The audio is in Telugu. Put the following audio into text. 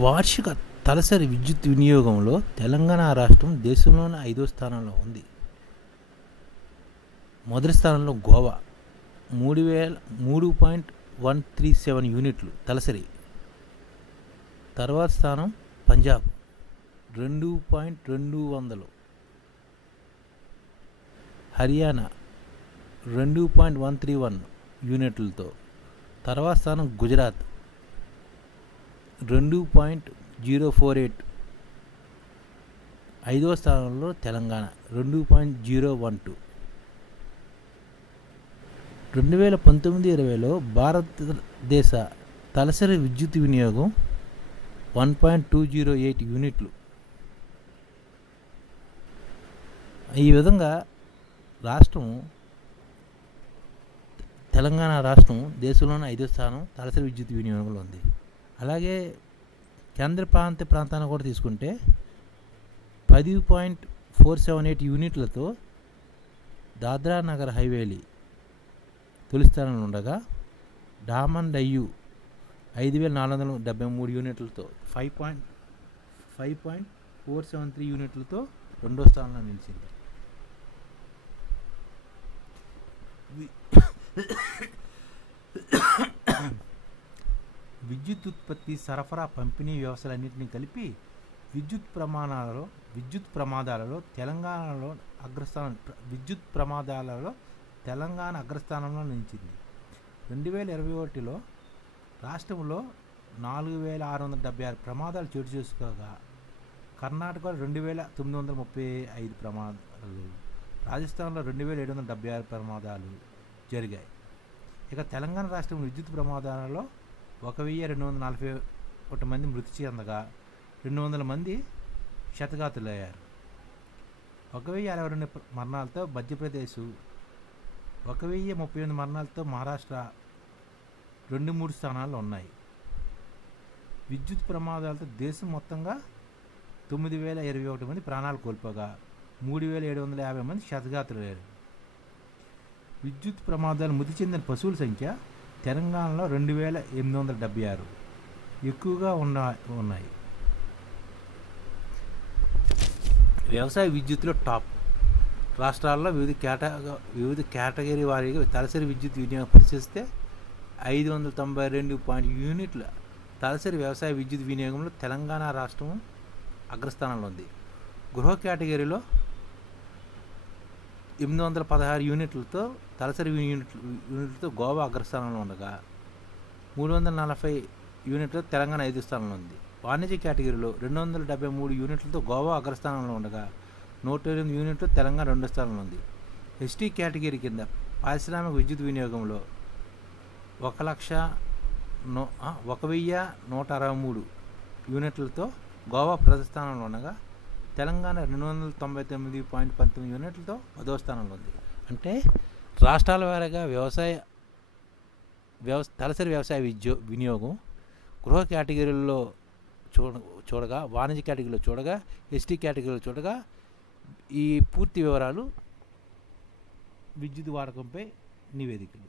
వార్షిక తలసరి విద్యుత్ వినియోగంలో తెలంగాణ రాష్ట్రం దేశంలోనే 5వ స్థానంలో ఉంది. మొదటి స్థానంలో గోవా 3.137 యూనిట్లు తలసరి. తర్వాత స్థానం పంజాబ్ 2.200, హర్యానా 2.131 యూనిట్లతో. తర్వాత స్థానం గుజరాత్ 2.048. 5వ స్థానంలో తెలంగాణ 2.012. 2019-20లో భారతదేశ తలసరి విద్యుత్ వినియోగం 1.208 యూనిట్లు. ఈ విధంగా తెలంగాణ రాష్ట్రం దేశంలోని 5వ స్థానం తలసరి విద్యుత్ వినియోగంలో ఉంది. అలాగే కేంద్ర ప్రాంతాన్ని కూడా తీసుకుంటే 10.478 యూనిట్లతో దాద్రా నగర్ హవేలీ తొలి స్థానంలో ఉండగా, డామన్ డయ్యూ 5,473 యూనిట్లతో 5.473 యూనిట్లతో రెండో స్థానంలో నిలిచింది. విద్యుత్ ఉత్పత్తి, సరఫరా, పంపిణీ వ్యవస్థలన్నింటినీ కలిపి విద్యుత్ ప్రమాదాలలో తెలంగాణ అగ్రస్థానంలో నిలిచింది. 2021లో రాష్ట్రంలో 4,676 ప్రమాదాలు చోటు చేసుకోగా, కర్ణాటక 2,935 ప్రమాదాలు, రాజస్థాన్లో 2,776 ప్రమాదాలు జరిగాయి. ఇక తెలంగాణ రాష్ట్రం విద్యుత్ ప్రమాదాలలో 1,241 మంది మృతి చెందగా 200 మంది క్షతగాతులయ్యారు. 1,062 మరణాలతో మధ్యప్రదేశ్, 1,038 మరణాలతో మహారాష్ట్ర 2-3 స్థానాల్లో ఉన్నాయి. విద్యుత్ ప్రమాదాలతో దేశం మొత్తంగా 9,021 మంది ప్రాణాలు కోల్పోగా 3,750 మంది క్షతగాతులయ్యారు. విద్యుత్ ప్రమాదాలు మృతి చెందిన పశువుల సంఖ్య తెలంగాణలో 2,876 ఎక్కువగా ఉన్నాయి. వ్యవసాయ విద్యుత్తులో టాప్ రాష్ట్రాల్లో వివిధ కేటగిరీ వారీగా తలసరి విద్యుత్ వినియోగం పరిశీలిస్తే 592 యూనిట్ల తలసరి వ్యవసాయ విద్యుత్ వినియోగంలో తెలంగాణ రాష్ట్రం అగ్రస్థానంలో ఉంది. గృహ కేటగిరీలో 816 యూనిట్లతో తలసరి యూనిట్లతో గోవా అగ్రస్థానంలో ఉండగా 340 యూనిట్లతో తెలంగాణ 5వ స్థానంలో ఉంది. వాణిజ్య కేటగిరీలో 273 యూనిట్లతో గోవా అగ్రస్థానంలో ఉండగా 108 యూనిట్లు తెలంగాణ 2వ స్థానంలో ఉంది. ఎస్టీ కేటగిరీ కింద పారిశ్రామిక విద్యుత్ వినియోగంలో 1,163 యూనిట్లతో గోవా ప్రథమ స్థానంలో ఉండగా తెలంగాణ 299.19 యూనిట్లతో 10వ స్థానంలో ఉంది. అంటే రాష్ట్రాల వారీగా తలసరి వ్యవసాయ వినియోగం గృహ కేటగిరీల్లో చూడగా, వాణిజ్య కేటగిరీలో చూడగా, ఎస్టీ కేటగిరీలో చూడగా ఈ పూర్తి వివరాలు విద్యుత్ వాడకంపై నివేదికలు.